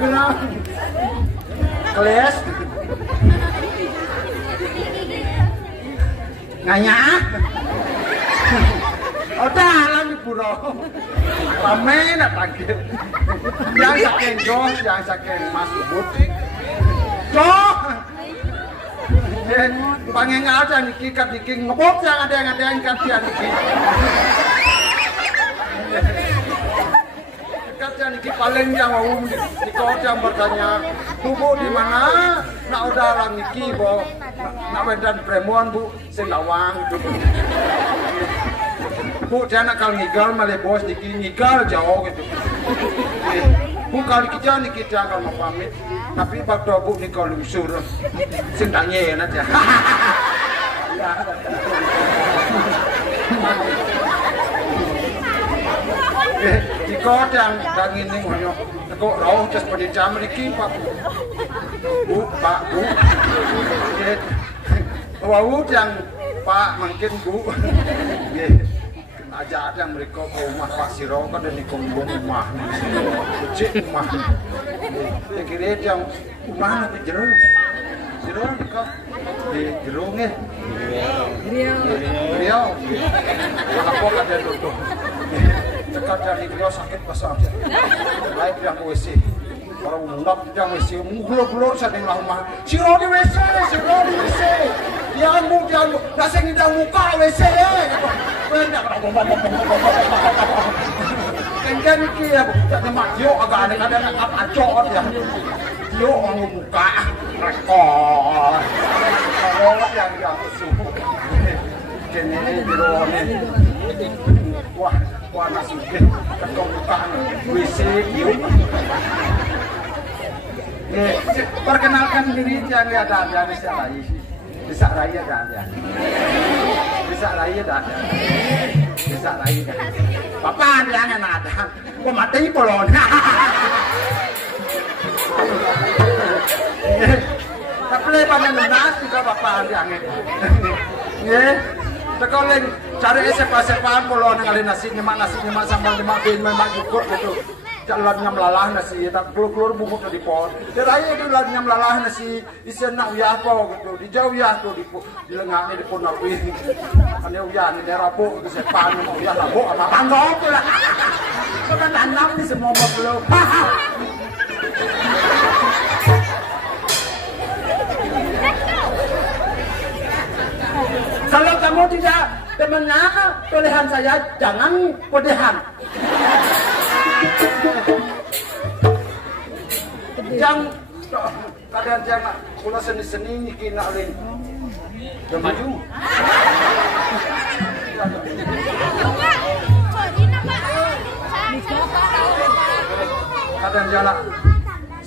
Gerang. Keles. Nganya. Udah alam pura. Rame nak panggil. Yang saking Jos, yang saking Mas Ubud. Jos. Panggil aja niki kat niki ngebut yang ada yang kat dia niki. Katanya niki paling yang mau niko yang bertanya tubuh di mana nak udah orang niki bo nak wedan premuan bu selawang itu bu dia nak kal ngigal malah bos niki ngigal jauh gitu bu kali kita niki dia akan mau pamit tapi waktu bu niko lusur sintanya aja Iko yang daging ini ngono, kok rauh just pada jam ini pak, bu, wau yang pak mungkin bu, aja ada yang mereka ke rumah Pak Siro kan dan di kumbung rumah, kecil rumah, yang kira yang rumah di jeruk, jeruk kok di jeruknya, Riau, apa ada duduk. Dekat dari beliau sakit pasang lain yang WC orang ngap yang WC mengulur-ulur sedang lama siro di WC dia nasi ngidang muka WC banyak kengken iki ya tak madio agak ada-ada ngap acot ya dia orang muka rekor kalau yang suhu kene dirone wah warna sudah kebukaan WC yuk. Perkenalkan diri yang ada bisa raya ada. Bapak yang ada, gua mati polon. Tapi lepas menas juga bapak yang Tekoleng cari sepa-sepaan polon ngalih nasi nyemak sambal nyemak bin nyemak cukup gitu. Jalan nyam lalah nasi tak keluar bubuk di pot. Teraya itu jalan nyam lalah nasi isen nak uyah apa gitu. Di jauh uyah tuh di lengah ni di pun napi. Ane uyah ni rabu di sepan mau uyah rabu apa bandok lah. Kan tanam di semua belum. Kalau kamu tidak mendengar pilihan saya, jangan pilihan. Jangan kadang jangan pula seni-seni niki nak lin. Dah maju. Kadang jalan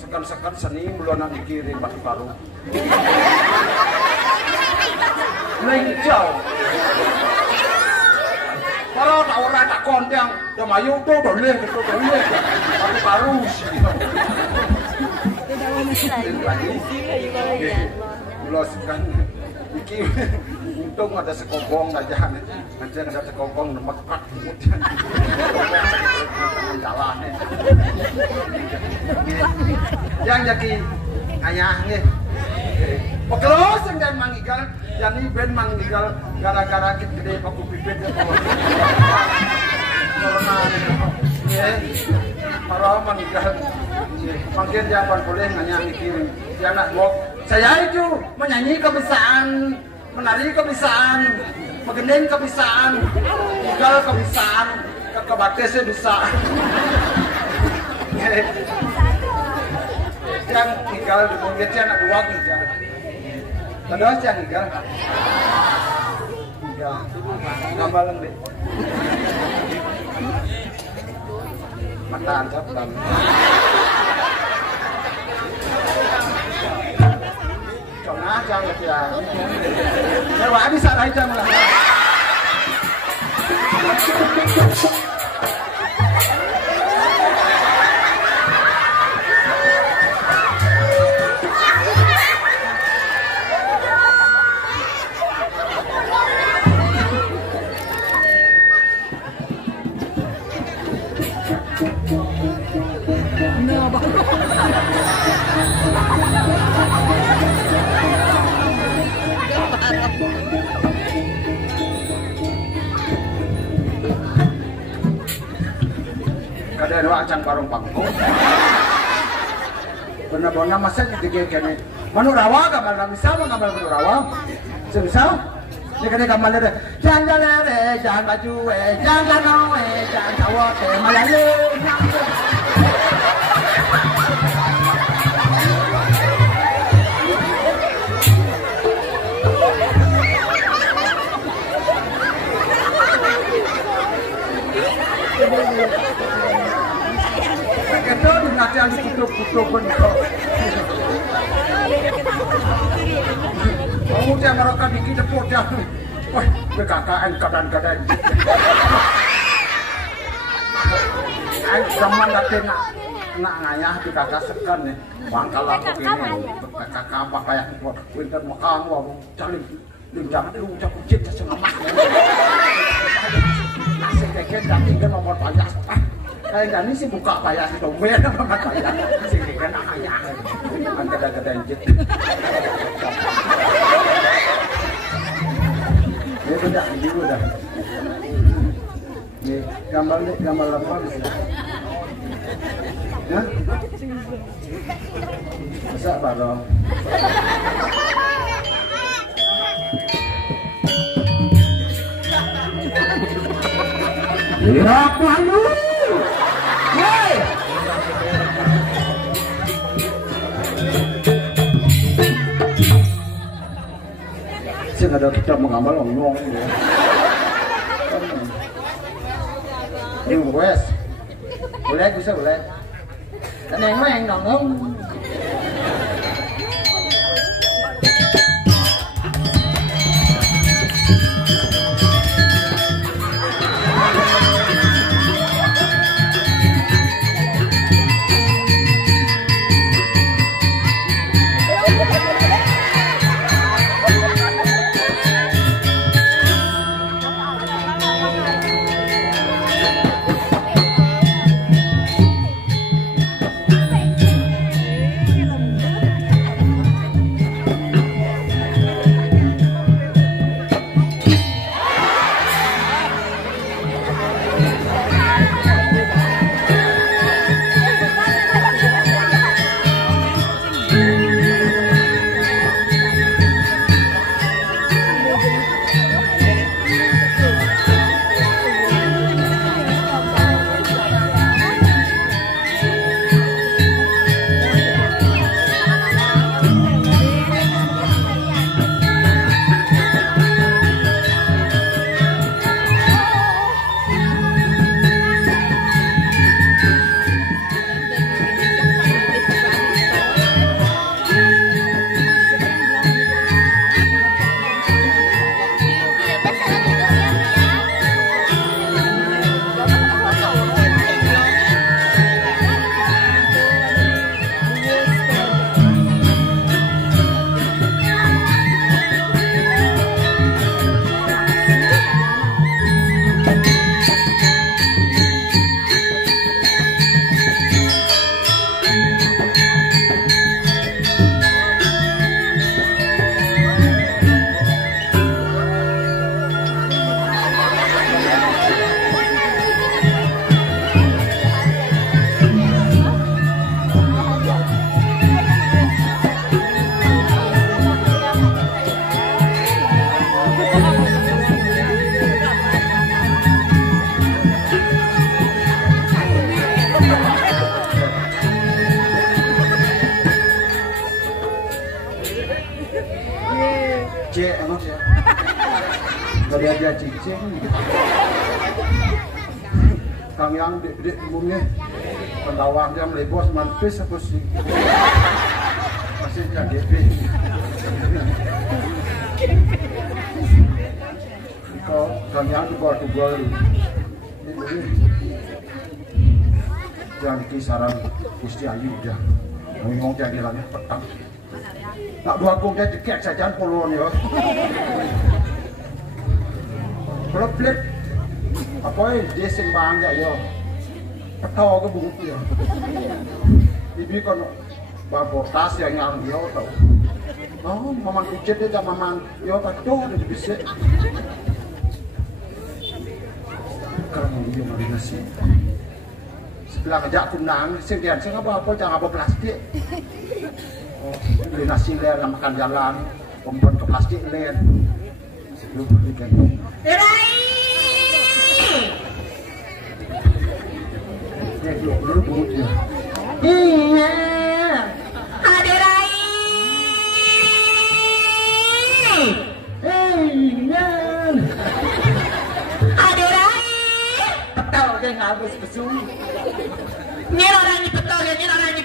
sekan-sekan seni belum nak dikirim batu baru. Lenjau. Kalau tak orang tak kontang, yang mayu tu boleh. Aku baru sih. Uloskan. Iki untung ada sekobong aja. Nanti ada sekobong nemekat kemudian. Jalan. Yang jadi ayahnya. Peklos yang dan mangigal, yang ini ben mangigal gara-gara kita gede paku pipit ya. Corona ya. Para mangigal. Makin jangan boleh nyanyi kirim. Dia nak walk. Saya itu menyanyi kebiasaan, menari kebiasaan, mengendeng kebiasaan, tinggal kebiasaan, kebaktisnya bisa. Yang tinggal di bukit anak dua tinggal. Terus yang tinggal. Tambah lembek. Mata ancap dan. Nah, jangan ya. Dewa bisa aja lah. No, Kada acang barong pangko. Benar-benar masa jadi kene. Manurawa kamal na bisa mo kamal manurawa. Bisa? Ni kene kamal na jangan jangan baju jangan no jangan cawat malaye. Keton nanti ang kutuk-kutuk pun kau. Kamu jangan mereka bikin depot ya. Wah, BKKN kadang-kadang. Ayo zaman nanti nak ngayah di kakak sekan nih. Bangkal aku ini. Kakak apa kayak winter mekang wah cari linjang lu ucap kucing setengah mak. Nasi keket dan tinggal nomor pajak. Kayak gani sih buka payah si dompet sama payah sih kan ayah kan kadang-kadang jet ini udah ini udah ini gambar apa sih ya bisa bareng ya malu. Saya ada kita mengamal ngomong ya. Ini wes, boleh bisa boleh. Neng mah yang nongong. Dia cicing. Kang yang dek umumnya pendawang dia melebos mantis apa sih? Masih KGP. Kau kang yang tu buat tugol. Jangan kisaran Gusti Ayu dah. Ngomong jadi lagi petang. Tak dua kong dia cekek saja polon ya. Pelep apa dia sembang ya yo. Petau ke bungut ya. Ibi kan babotas yang dia tau. Oh, mamang kucet dia mamang yo tak tuh ada bisa. Kamu dia mari nasi. Sebelah kerja kunang, sekian saya apa jangan apa plastik. Oh, beli nasi ler makan jalan, pembuat ke plastik ler. Sebelum ikan. Dulu bungut dia. Iya. Ade Rai. Iya. Ade Rai. Petau dia ngabis kesu. Ini orang ini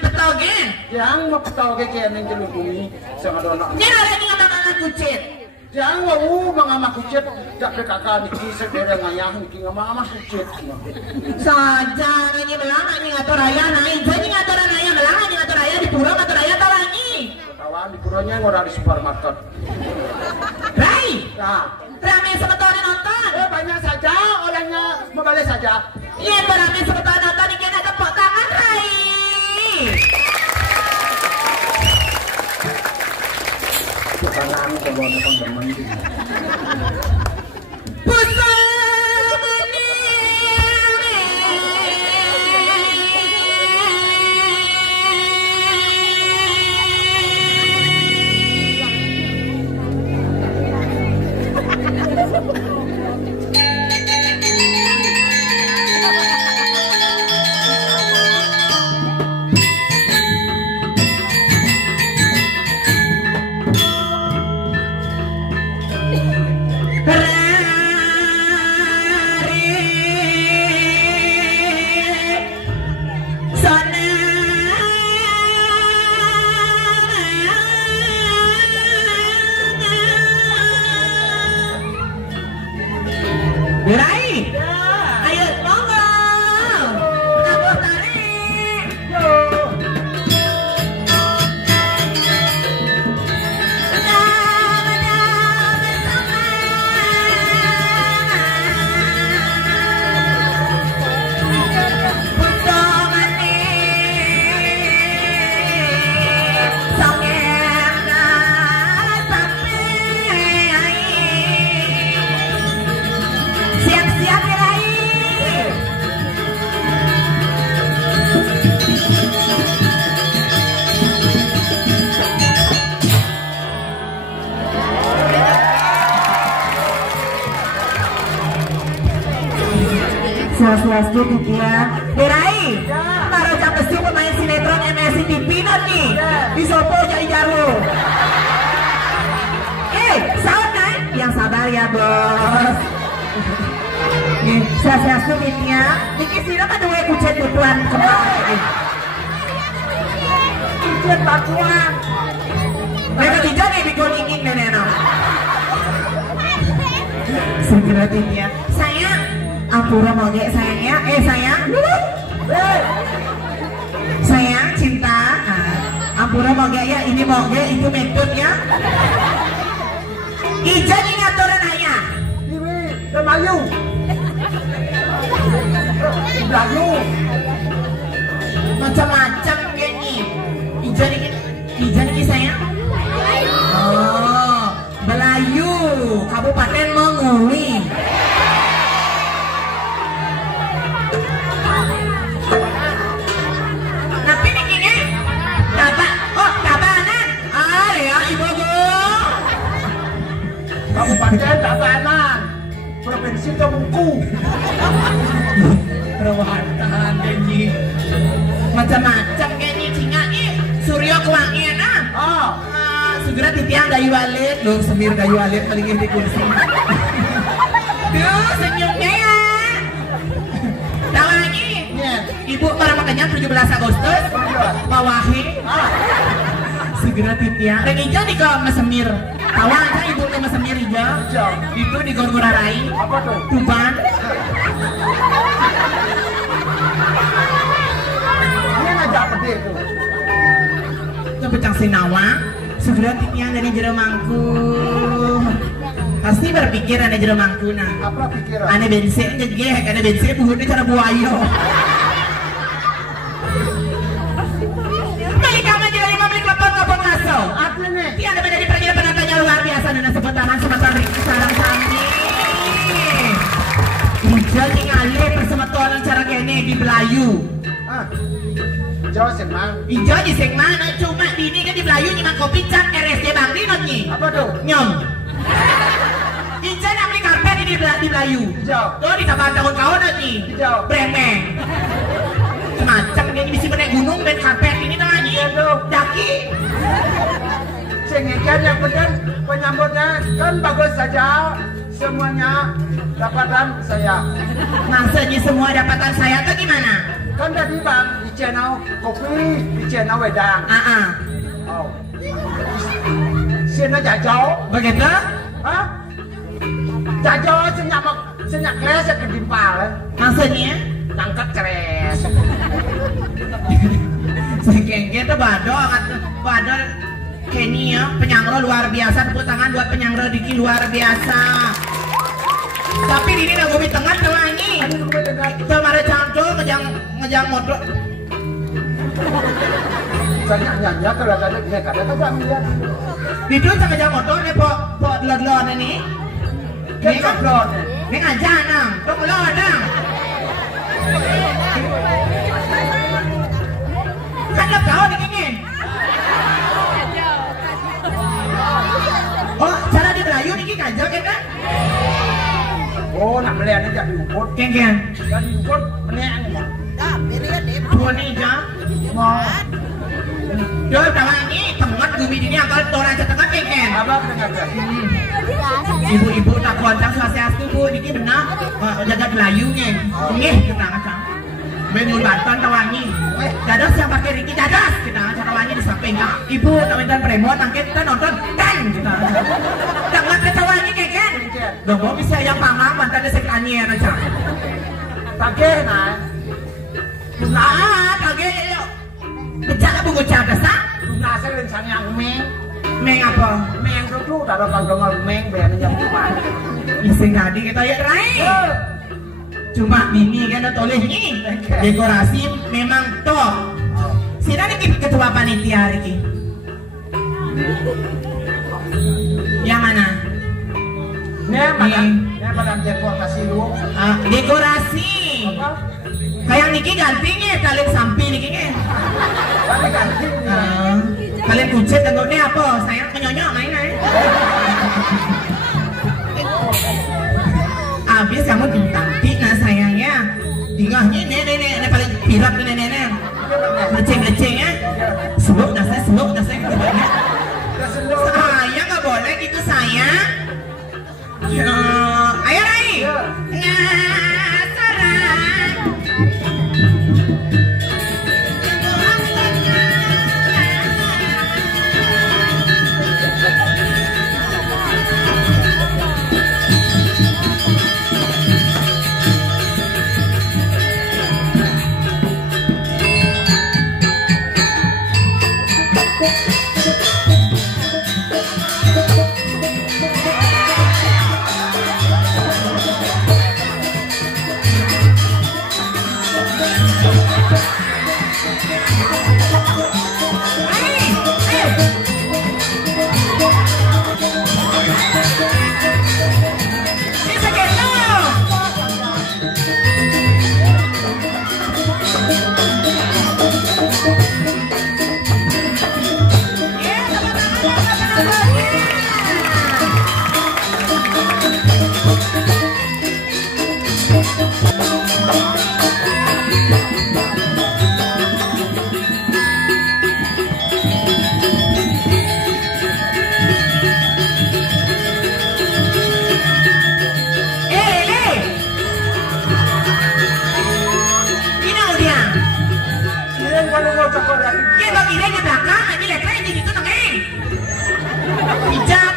petoge. Yang mau petau ke kene jelu bumi sangat dono. Ini orang ini ngomong kucit. Yang mau mangama kucit jak kakak niki sedere ngayah niki ngama kucit. Saja ini belang ini ngatur raya naik. Jadi ngatur raya belang ini ngatur raya di pura ngatur raya tawangi. Tawan di puranya ngora di supermarket. Rai. Nah, Rame sebetulnya nonton. banyak saja orangnya membalik saja. Iya, rame sebetulnya nonton ini ada tepuk tangan Rai. Tangan coba nonton teman itu. Rai, ayo monggo, tabuh tarik. Siap-siap ya Rai. Swastiastu ya. Rai, taruh jam besi pemain sinetron MSI TV nanti di Sopo jadi jaru. Saud naik, yang sabar ya bos. Nih, swastiastu ya. Niki sira kan duwe kucet butuhan kemarin. Kucet batuan. Mereka tidak nih digoningin neneno. Segera ya. Sayang, ampura mau ge sayangnya. Sayang. Sayang, cinta. Ampura mau ge ya, ini mau ge itu metode ya. Ijan ini aturan ayah. Ini Demayu. Belayu. Macam-macam gini. Ijan ini sayang. Oh, Belayu, Kabupaten Mengui. Tapi ini Tabanan. Ya ibu Kabupaten Tabanan. Provinsi Tembungku. Perwataan gini. Macam-macam gini singa Suryo Kewangian segera titiang gayu alit dong semir gayu alit paling di kursi. Duh senyumnya ya. Tahu lagi ibu para makanya 17 Agustus Mawahi segera titiang dan hijau di ke Mesemir. Tahu aja ibu ke Mesemir hijau itu di Gorgora Rai Tuban. Ini ngajak pede itu. Kepecang Sinawa segera titiang dari jero mangku. Pasti berpikir ada jero mangku nah. Apa pikiran? Ane bensin ngegeh, ane bensin buhutnya cara buayo. Ija tinggalnya persemetolan cara kene di Melayu. Jawa Semang. Ija di Semang, cuma di ini kan di Melayu nyimak kopi cat RSD Bang Rino nyi. Apa tuh? Nyom. Ija nak beli karpet ini di Melayu. Hijau. Tuh di taman tahun-tahun nyi. Hijau. Bremeng. Semacam ini bisa menaik gunung dan karpet ini nanya. Daki. Cengikan yang penting penyambutnya kan bagus saja. Semuanya dapatan saya. Maksudnya semua dapatan saya tuh gimana? Kan tadi bang di channel kopi, di channel wedang. Oh. Sini jajau. Begitu? Hah? Jajau senyak kres ya kedimpal. Maksudnya? Nangkat kres. Sekengke tuh bado Kenny ya, penyangro luar biasa. Tepuk tangan buat penyangro Diki luar biasa. Tapi ini udah gue tengah tuh ini. Kemarin cantul ngejang motor. Saya nyanyi kalau ada kata lihat. Itu sama ngejang motor nih po lon ini. Ini kan lon. Ini aja nang, tuh lon nang. Kan lo tahu nih ini. Oh, cara di Melayu nih kajal kan? Oh, nak melihat aja diukur. Keng. Dan diukur meneng. Dua nih jam. Mau. Yo, tawa ini temat gumi ini akal toran setengah keng. Apa dengar? Ibu-ibu tak kontang swastiastu bu, niki benar jaga Melayunya. Nggih, kita ngacang. Mengun Banten tawangi. Dados yang pakai Riki dados kita tawangi di samping. Ibu tawitan premo tangkit kita nonton kan kita. Jangan ketawangi keken. Dong bisa yang pangang mantan sekanian aja. Tage nah. Nah, tage yuk. Bicara bungu cadasa. Nah, saya rencana yang Meng apa? Meng dulu taruh kandungan meng biar yang cuma. Iseng tadi kita ya Rai. Cuma mini kan toleh ini dekorasi memang top. Sini nih ketua panitia hari ini. Yang mana? Nih pada dekorasi lu. Dekorasi. Kayak niki gantinya kalian sampai niki nya. Ganti. Kalian kucet tenggoknya apa? Sayang penyonyok main aja. Habis kamu cantik nah sayangnya. Tinggalnya nenek paling pirat nenek. Leceng ya. Seluk dah saya. Sayang nggak boleh gitu sayang. Ayo Rai. Ngasaran.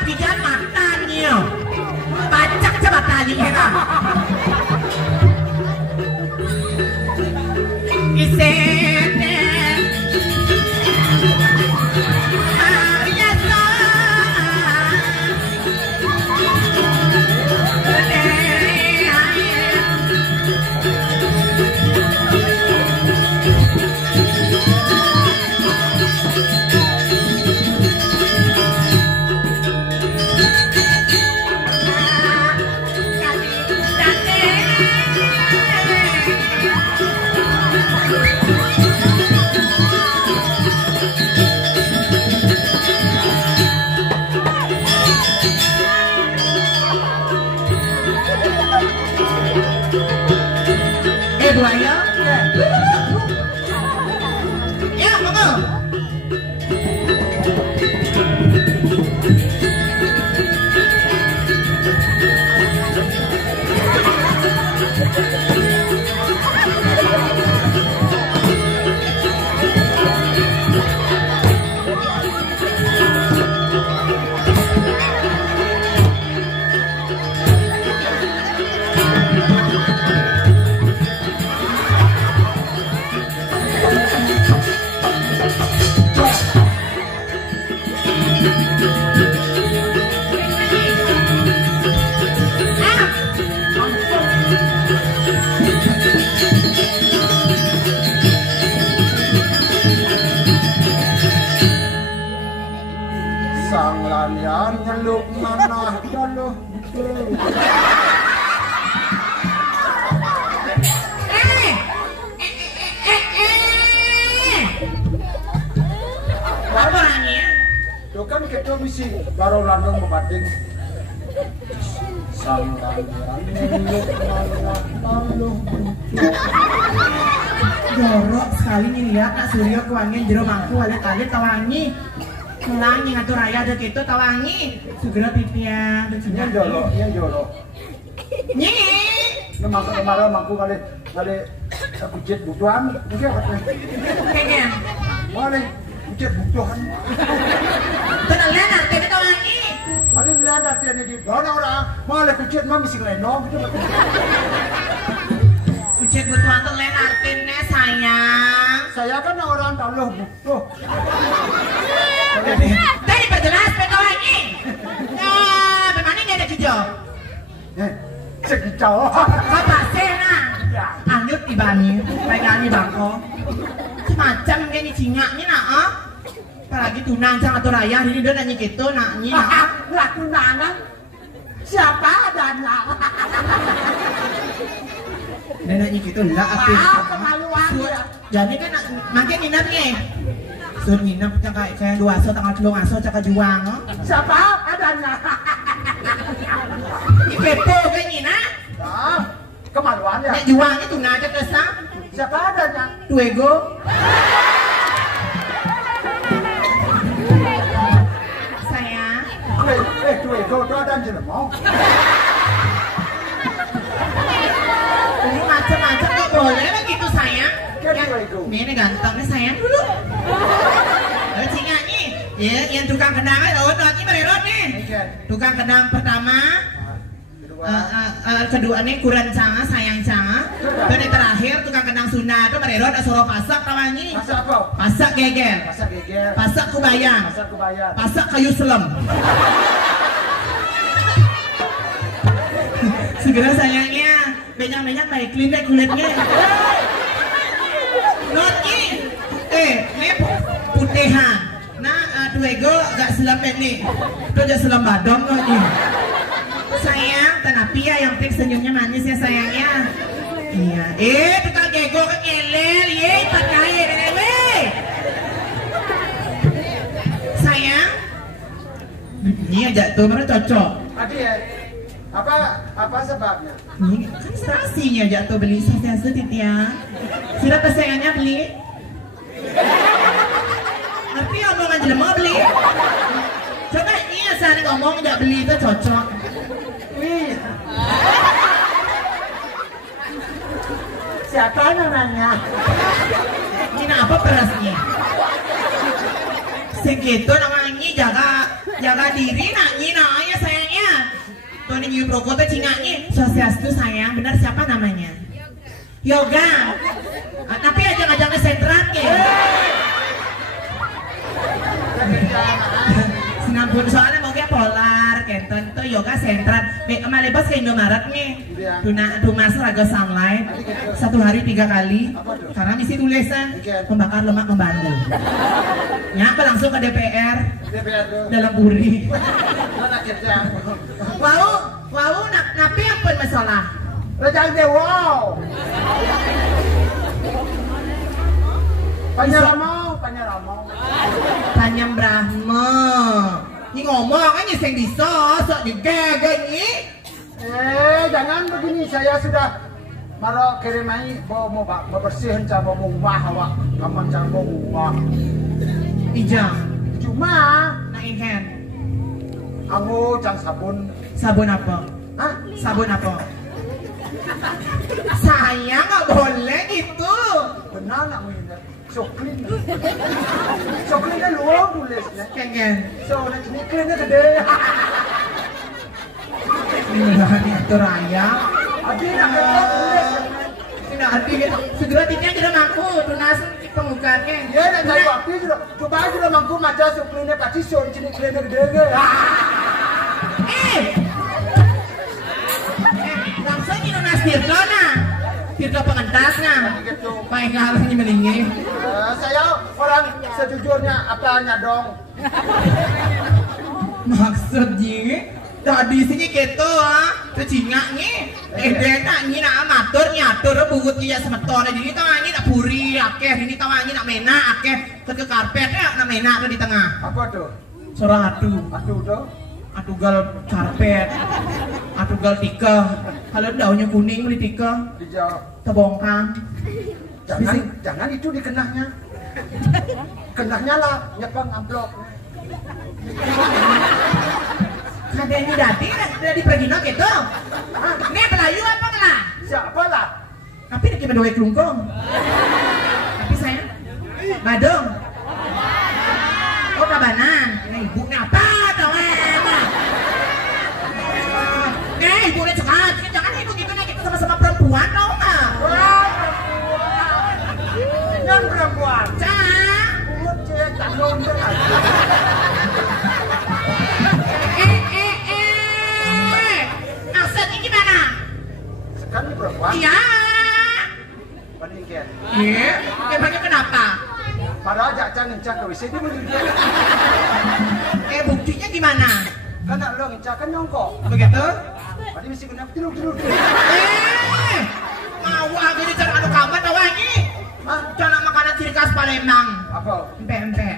Pijat matanya. Pacak coba talinya. Isene. gitu kan kita mesti baru landung membanding jorok sekali nih lihat nak Suryo kewangian jero mangku alit-alit tawangi melangi ngatur raya ada gitu tawangi segera pipian yang jorok nyi memang kemarin mangku kali kucit butuhan mungkin apa pengen boleh kucit butuhan tenang lihat tapi tawangi ada lihat nanti di orang malah kucit mah mesti lenong gitu kucit butuhan tuh lain artinya sayang saya kan orang taluh butuh tadi perjelas tawangi nah bagaimana nggak ada hijau sekicau apa sena anyut ibani pengen bangko semacam kayak cingak nih nak apalagi tunang jangan atau raya ini dia nanya gitu nak nih lah tunangan siapa adanya dia nanya gitu lah apa kemaluan ya jadi kan makin nginep nih sur nginep kayak dua aso tanggal 3 aso caka juang siapa adanya kepo kayak gini kemaluan ya nek juangnya tuh nanya kesah siapa adanya tuego sayang tuego itu ada jelema ini macam-macam nggak boleh begitu sayang ini gantengnya sayang dulu cinganya ya yang tukang kendang ini mererot nih tukang kendang pertama kedua nih kurang canga sayang canga dan yang terakhir tukang kendang Sunda itu mererot asoro pasak tawangi masak apa? pasak geger pasak kubayang pasak kayu selem segera sayangnya banyak baik clean deh kulitnya notnya ini putihan nah tuego gak selam nih itu aja selam badong notnya sayang tapi ya yang penting senyumnya manis ya sayangnya iya tukang gego kan ngeler pakai sayang ini aja tuh mana cocok Adi ya apa sebabnya ini kan strasinya jatuh beli sasiasa titian sudah kesayangannya beli tapi omongan jelema beli coba ini asal ngomong tidak beli itu cocok siapa namanya ini apa berasnya segitu namanya jaga diri ya sayangnya tuh ini nyium rokok tuh cinganya sosiastu sayang benar siapa namanya yoga tapi ajang-ajangnya sentrat ya Singapura soalnya mau kayak polar kenton tuh yoga sentrat malebas ke Indomaret nih tuna raga sunlight 1 hari 3 kali karena misi tulisan membakar lemak membandel nyapa langsung ke DPR dalam buri wow napi yang pun masalah Rejang deh wow Panyam Brahma ini ngomong kan nyeseng disosok juga gini jangan begini saya sudah maro kirimai mau bersihin coba mau ubah awak kaman coba ubah ijang cuma naikkan aku cang sabun apa? hah? Sabun apa? Saya nggak boleh gitu benar nak minta Soklinnya luar tulisnya. Kengen. So, ini klinnya gede. Ini bahannya itu raya. Adi nak tulis. Tidak adi gitu. Segera tinya sudah mampu tunas pembukaannya. Ya, nak cari waktu sudah. Coba sudah mampu macam soklinnya pasti so ini klinnya gede. Langsung ini tunas dirkona. Dirka pengentasnya. Baik ngalahnya melingi. Saya orang sejujurnya apanya dong. Maksudnya tadi sini gitu cingaknya nak ini nak amatur nyatur bugut dia semeton jadi tangannya nak puri akeh ini tangannya nak mena akeh ke karpet ya nak mena tuh di tengah apa tuh Surah atuh. Atuh tuh. Atuh gal karpet. Atuh gal tika. Kalau daunnya kuning beli tika. Dijawab. Tebongkang. Jangan itu dikenahnya. Kenahnya lah nyepeng amplop. Ada ini dari pergino gitu. Ini Melayu apa lah? Siapa lah? Tapi ini kita doa kelungkong. Tapi saya Badung. Oh Tabanan. Ibunya apa tau ibunya cekat. Jangan ibu gitu nih, kita sama-sama perempuan tau nggak? Yang perempuan. Cang. Mulut cek tandung dengan. Maksudnya gimana? Sekarang ini perempuan. Iya. Peningkat. Iya. Emangnya kenapa? Padahal Cak ngencak ke WC dia meningkat. Buktinya gimana? Karena lo ngencak kan nyongkok. Begitu? Tadi mesti kena tidur. Mau agak di cara anu kamar tau lagi? Cara makanan ciri khas Palembang. Apa? Empek-empek.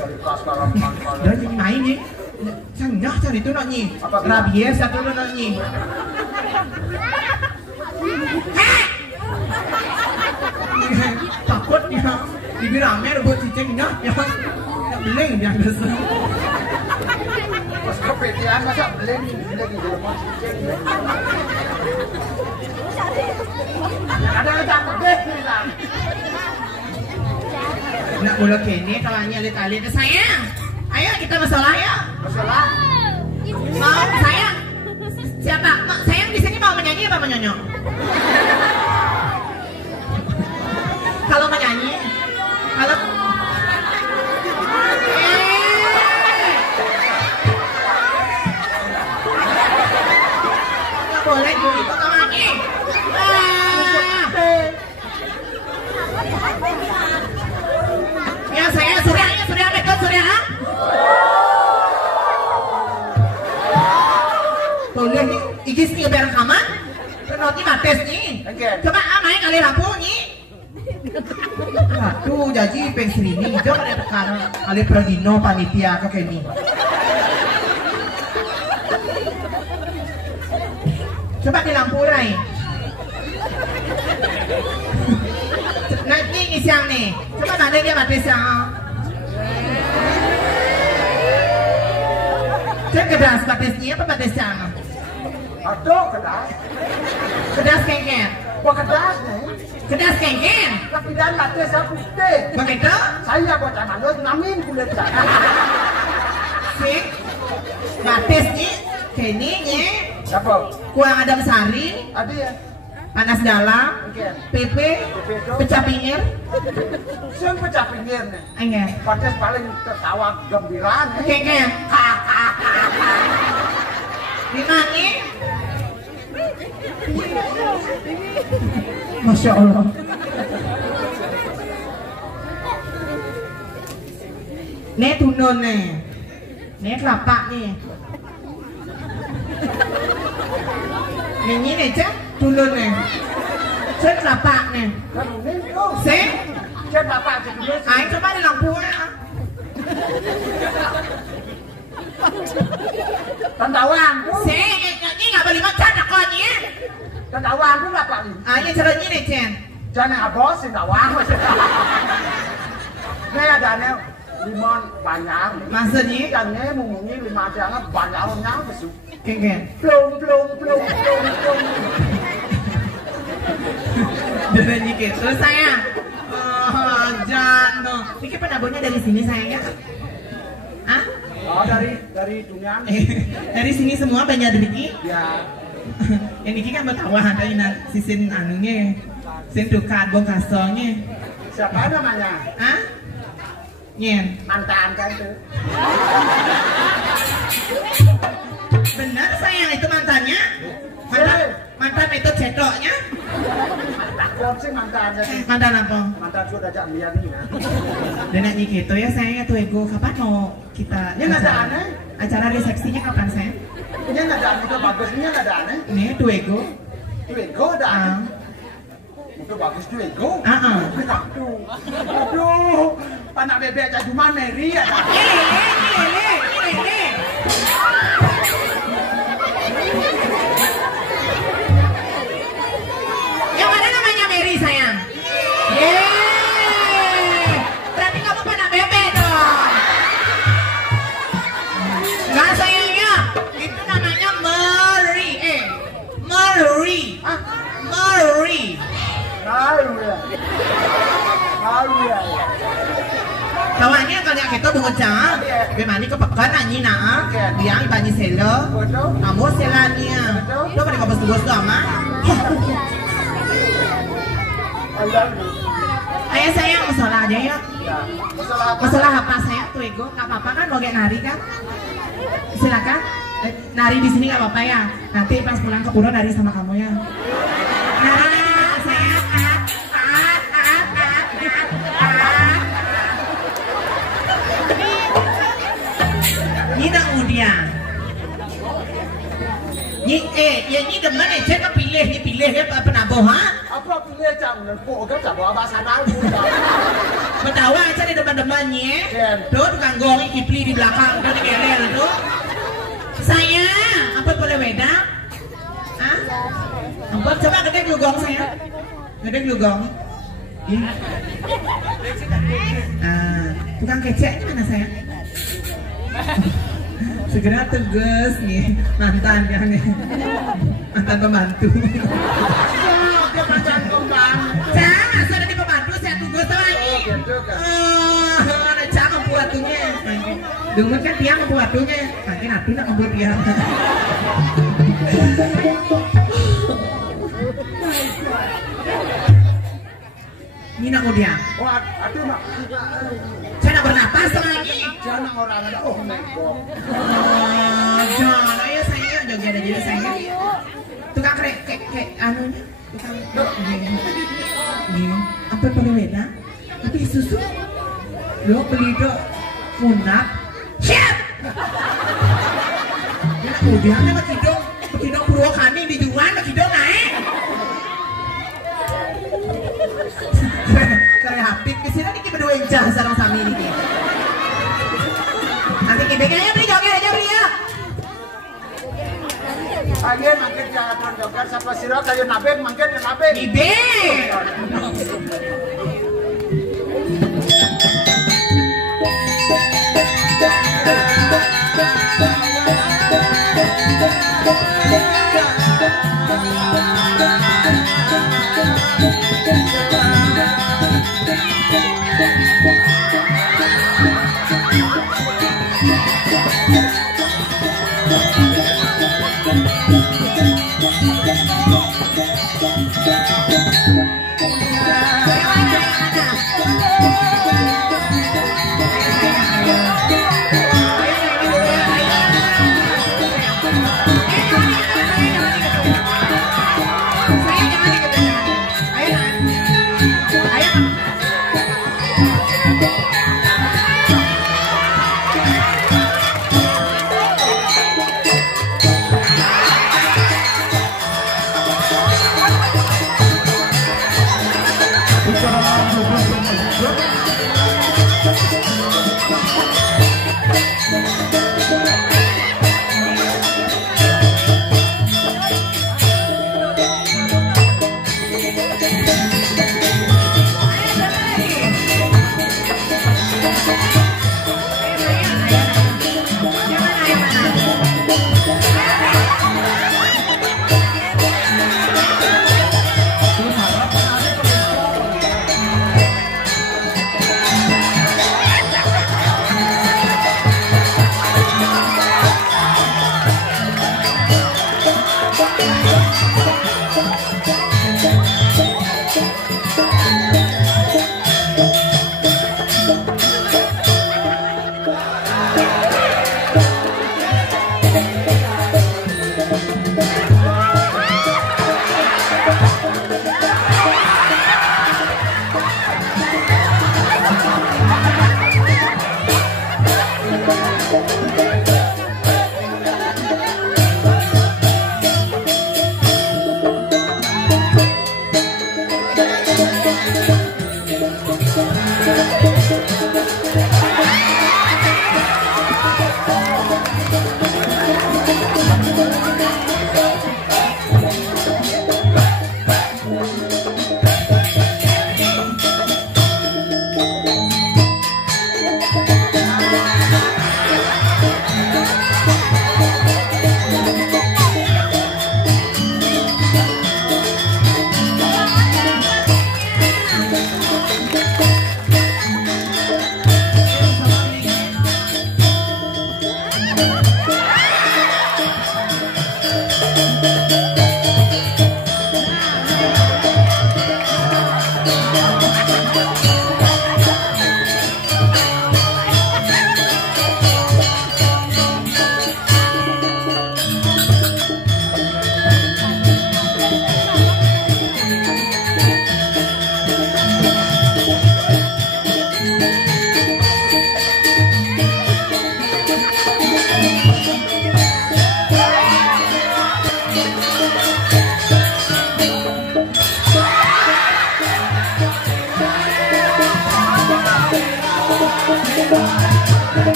Cari kas kalau makan. Dan jadi main nih. Sangat cari itu nak nyi. Rabies satu lo nak nyi. Takut ya. Bibi rame rebut cicingnya. Ya beling dia besar. Pas kepedean masa beling di rumah cicing. Ada yang takut deh bilang. Nak bola kene kawannya alit-alit sayang. Ayo kita masalah ya. Masalah? Mau sayang. Siapa? Sayang di sini mau menyanyi apa menyonyok? Kalau menyanyi, kalau nggak boleh gitu kawannya. Ya saya Surya betul Surya. Boleh nih, igis nih bareng kaman. Penoti bates nih. Coba main kali lampu nih. Aduh, jadi pensri ini hijau ada perkara kali pergino panitia ke kini. Coba di lampu rai. Nanti isiang nih. Coba ada dia bates yang. Cek kedas batesnya apa batesnya? Aduh kedas. Kedas kengken. Wah kedas nih. Kedas kengken. Tapi dan bates saya putih. Begitu? Saya bocah malut ngamin kulit saya. Sing batesnya keninya. Siapa? Kuang Adam Sari. Ada ya? Panas dalam. PP. Pecah pinggir. Siang pecah pinggir nih. Enggak. Bates paling tertawa gembira nih. Kengken. Dimana? Masya Allah. Nih tunun nih. Nih kelapa nih. Ini nih cek tunun nih. Cek kelapa nih. Cek. Cek kelapa cek dulu. Ayo coba di lampu ya. Tandawang. Cek. Ini nggak boleh makan aku nih. Tandawang itu apa nih? Ayo caranya nih cek. Jangan abos tandawang. Ini ada nih limon banyak. Maksudnya? Ikannya mumungnya lima jangan banyaknya besok. Kengken. Plung. Dari gitu sayang. Oh, Jano. Ini penabungnya dari sini sayang ya? Ah? Oh dari dunia. Dari sini semua banyak dari Ya. Yang Niki kan bertawahan dari sisin anunya, sisin dukat bong kasongnya. Siapa namanya? Ah? Nyen. Mantan kan tuh. Benar sayang itu mantannya? Mantan itu cedoknya? Takut sih mantannya. Mantan apa? Mantan sudah jak lihat nih. Dan nanya gitu ya sayangnya tuh ego kapan mau kita? Ini nggak ada aneh. Acara resepsinya kapan sayang? Ini nggak ada aneh itu bagus. Ini nggak ada aneh. Nih tuh ego. Tuh ego ada aneh. Itu bagus tuh ego. Ah. Aduh. anak bebek aja cuma Mary ya. Ini. Yang mana namanya Mary sayang? Berarti kamu anak bebek dong. Nggak sayangnya, itu namanya Mary. Mary. Mary. Kawannya kalau kita bungcang, bagaimana kepekan anyi nak, dia ibanyi selo, kamu selanya, lo pada kau bos sama. Ayah sayang masalah aja ya. Masalah apa sayang tuh ego, nggak apa-apa kan mau nari kan? Silakan, nari di sini nggak apa-apa ya. Nanti pas pulang ke Pura nari sama kamu ya. Nari sayang. Ini udia. Ini demen saya pilih apa naboh ha? Apa pilih jangan kok bawa bahasa nabi. Betawa aja di depan-depannya. Tuh tukang gong kipli di belakang tuh di geler tuh. Saya, apa boleh beda? Hah? Ampun, coba gede gong saya. Gede gong. Tukang kecek mana saya? Segera tegas nih mantan ya nih, mantan pembantu. Dia pacaran pembantu. Jangan, saya di pembantu saya tugas lagi. Ada jangan pembantunya. Dengar kan dia pembantunya, makin aku nak membuat dia. Ini nak dia. Wah, aduh nak. Saya nak bernapas lagi. Jangan orang ada menggong. Jangan ayo saya joget aja saya. Tukang kayak anunya. Tukang ini. Apa perlu beda? Tapi susu. Lo beli do munap. Siap. Ya udah nama kidong Purwokami dijual kidong naik. Kayak Habib kesini nih berdua injah sarang sami ini. Nanti kibengnya beri joget aja beri ya. Ayo makin jangan joget siapa sirah kayu nabe makin nabe. Ibe.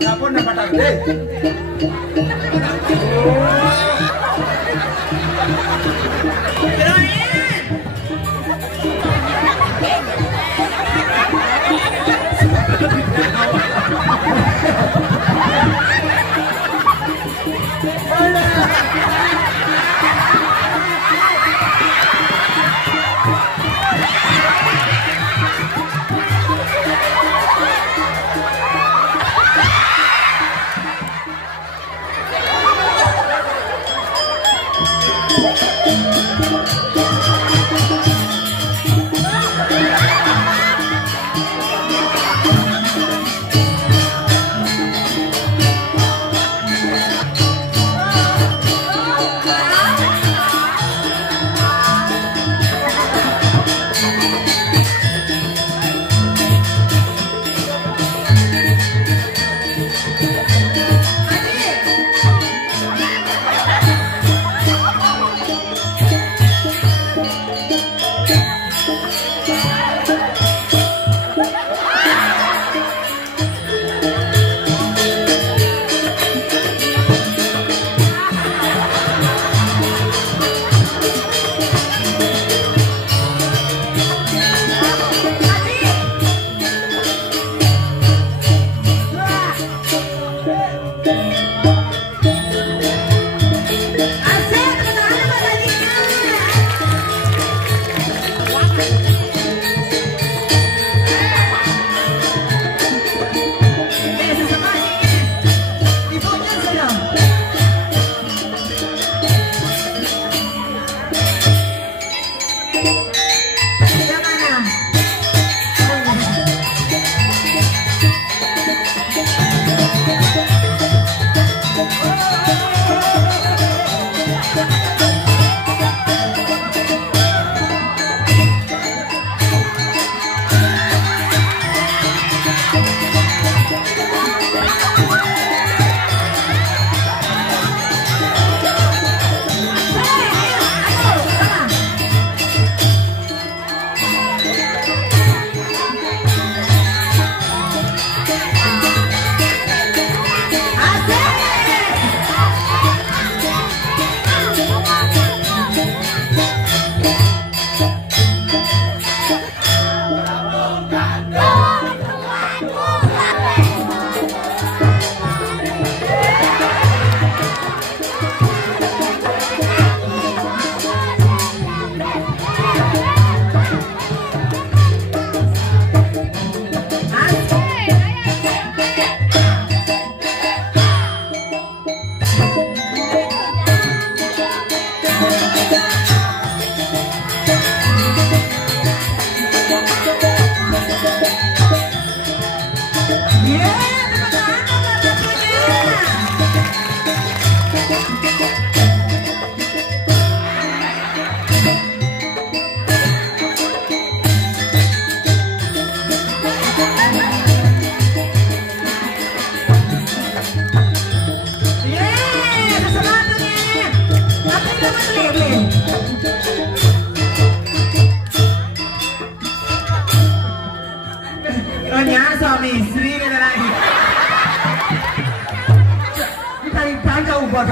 Ngapun na patagde.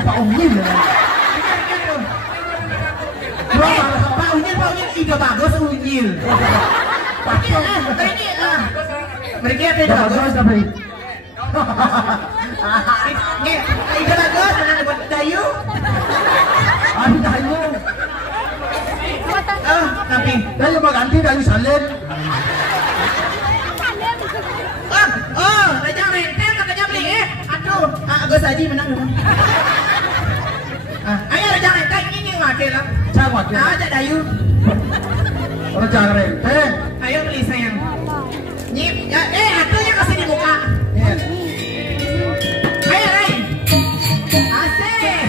Pak Unyil. Pak Unyil ide bagus Unyil. Mereka ide bagus tapi. Ide bagus mana buat Dayu? Dayu. Tapi Dayu mau ganti Dayu Salin. Raja Renteng katanya beli aduh, Agus Haji menang dulu. Ayo Raja Renteng ini wakil lah. Saya wakil. Ada Dayu. Raja Renteng. Ayo beli sayang. Nyip, atuh yang kasih di muka. Ayo Ray. Asik.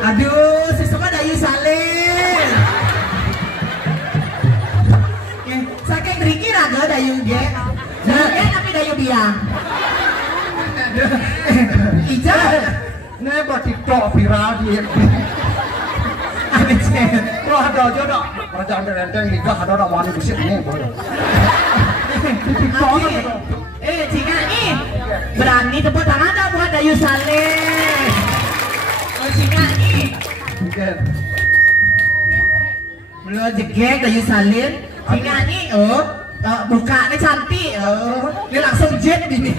Aduh, si semua Dayu Salin. Saking Riki raga Dayu ge. Dayu tapi Dayu biang. Ija, Ini buat TikTok viral dia. Kalau ada aja dah. Raja Renteng nikah ada orang wani busik ni boleh. TikTok tu. Cina ni berani tepuk tangan dah buat Dayu Salin. Cina ni. Belum jegek Dayu Salin. Cina ni, buka ni cantik. Dia langsung jet bini.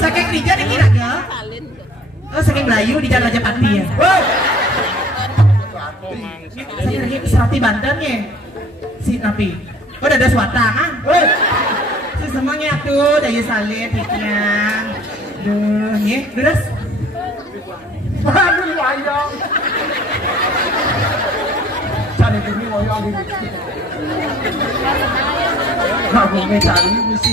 Saking Rija ni kira ke? Saking Melayu di Jalan Rajapati ya. Saking lagi Serati Banten ya. Si Napi. Ada suata kan? Si semuanya tuh Dayu Salin ikan. Duh, nih, terus. Aduh, wayang. Cari bini wayang ini. Aku mencari misi.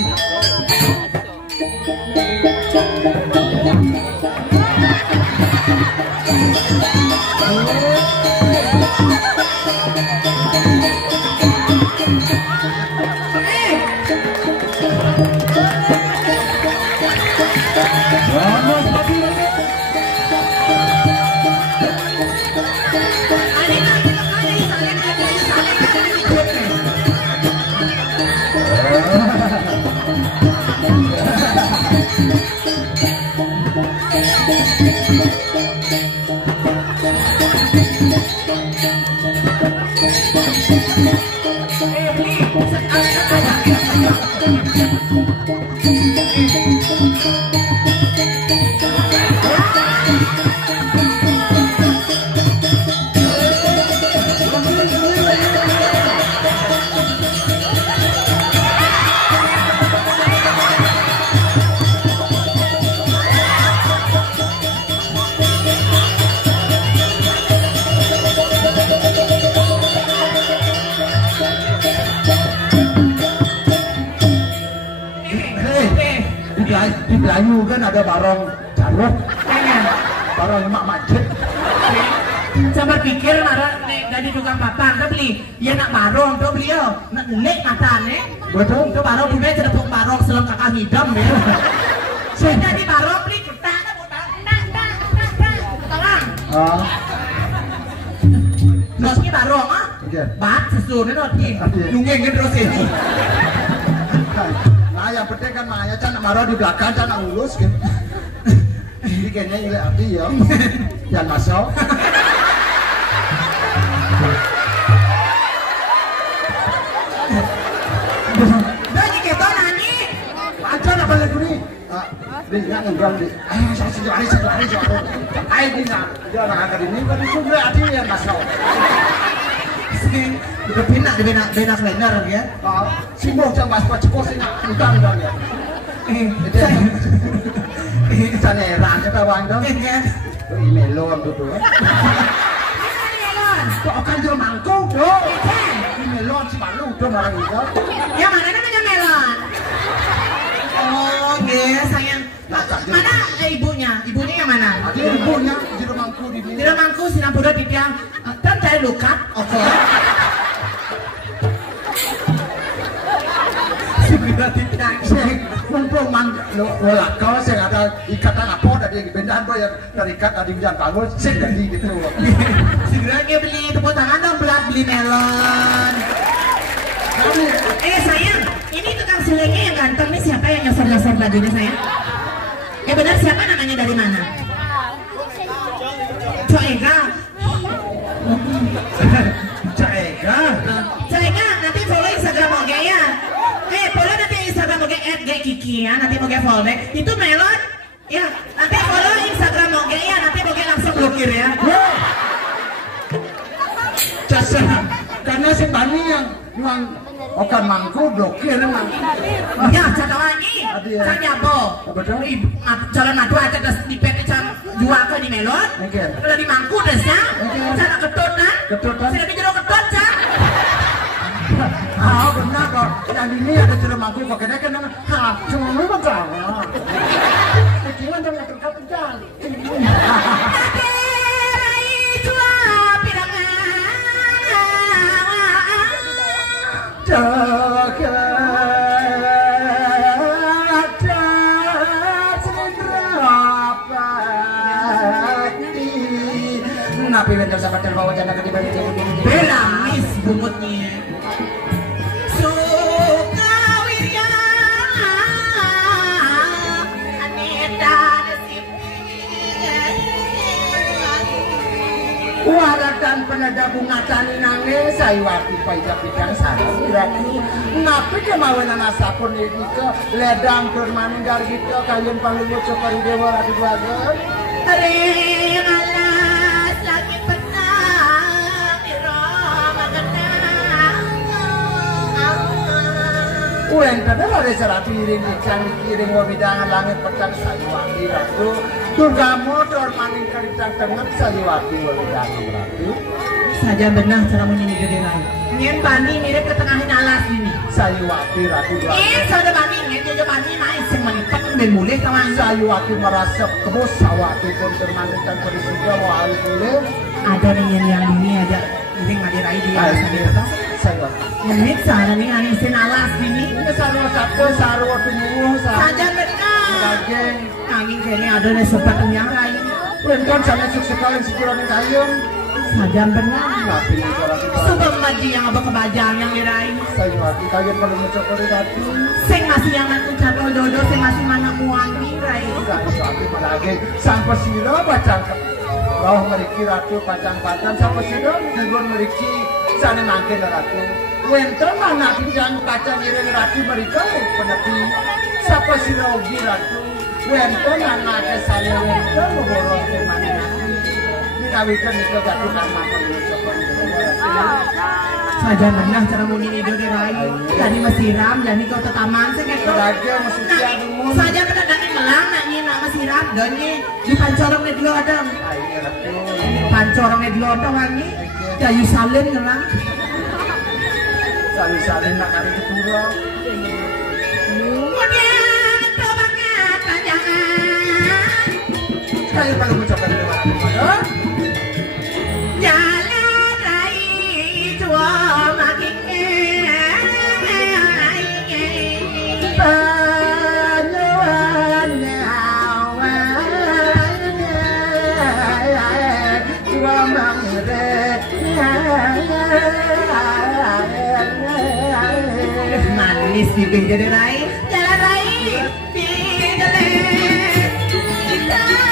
Di Melayu kan ada barong jaluk, barong emak macet. Saya berpikir dari tukang papan, kita beli, ya nak barong, kita beli nak lek matanya. Betul. Itu barong punya cerita barong selam kakak hidam ya. Saya jadi barong beli kita, tolong. Notnya barong bat susunnya notnya, nungguin terus ini. Nah yang penting kan makanya cak marah di belakang cak nak ngurus gitu. Jadi kayaknya ini arti ya, jangan masuk. Dah ni kita nani. Aja nak balik ni. Di nga nggal di. Ayo satu hari. Ay di nga. Dia nak agak ini kan sudah ada yang masuk. Udah bina kalender ya. Simbol jang mas paciko sing udang ya. Sana ran kita wang dong. Melon tu. Kok kan dia mangkuk tuh. Melon si malu tuh marang itu. Yang mana namanya melon? Oh, iya sayang. Mana ibunya? Ibunya yang mana? Ibunya di rumahku di sini. Di rumahku sinang pura tiang. Kan saya luka. Oke. Mumpung lola kau saya ada ikatan apa dari bendan boy dari ikat dari jangan bangun sih jadi gitu. Segera beli tepuk tangan dong beli melon. Sayang, ini tukang sulingnya yang ganteng nih siapa yang nyosor bajunya sayang? Benar siapa namanya dari mana? Cok Ega. Cok Ega, nanti follow Instagram Oge ya. Follow nanti Instagram Oge @Kiki ya, nanti Oge follow. Itu melon. Ya, nanti follow Instagram Oge ya, nanti Oge langsung blokir ya. Jasa, karena si Bani yang memang okan mangku blokir emang. Ya, cara lagi. Saya bo. Jalan madu aja di PT jual ke di melon. Kalau di mangku desnya, cara ketutan. Sudah dijero ketut cak. Benar kok. Yang ini ada jeruk mangku kok kena cuma betul. Kecilnya jangan terkejut. Napi bentar sahabat terbawa jana ke dibalik belamis bungutnya. Waratan penada bunga tani nangis saya waktu pajak sarang berarti napi kemauan nasa pun ini ke ledang kermaninggar gitu kalian paling cokor dewa ratu bagus ring alas lagi penang di Roma genang Uenta adalah resalah piring ikan kiring wabidangan langit petang sayuwati ratu Tungga motor maning kericang tengah sayuwati wabidangan ratu saja benar cara menyanyi gede lain ingin bani mirip ke tengahin alas ini sayuwati ratu saja bani ingin jadi bani main semenipak dan mulai kawan sayuwati merasa kebos sawati pun termandikan perisiga wahal boleh ada nih yang ini ada ini ngadirai di alas ini sayuwati ini sana nih anisin alas ini sarwa satu sarwa tunggu saja benar angin kini ada nih sobat yang lain Penton sana sekali sekurang kayung saja benar tapi sobat maji yang apa kebajang yang dirain sayuwati kalian perlu mencokori ratu sing masih yang mantu capo dodo sing masih mana muangi rain sayuwati malagi sampai siro bacang roh meriki ratu pacang-pacang sampai siro dulun meriki sana nangkin ratu Wenten mana pinjang kacang iring ratu mereka penepi siapa si Rogi ratu Wenten mana kesana wenten memborong ke mana dikawikan itu gatukan makan saja benar cara mungkin ide derai jadi mesiram jadi kau ke taman segitu saja benar dan melang nanya nama siram dan di pancorong di lodong pancorong di lodong lagi jayu salin ngelang salin nak hari keturang kemudian kau banget panjangan sekali paling mencoba di mana jalan rai tua makin penyuan awan tua mangret manis di jadi rai jalan rai di jalan kita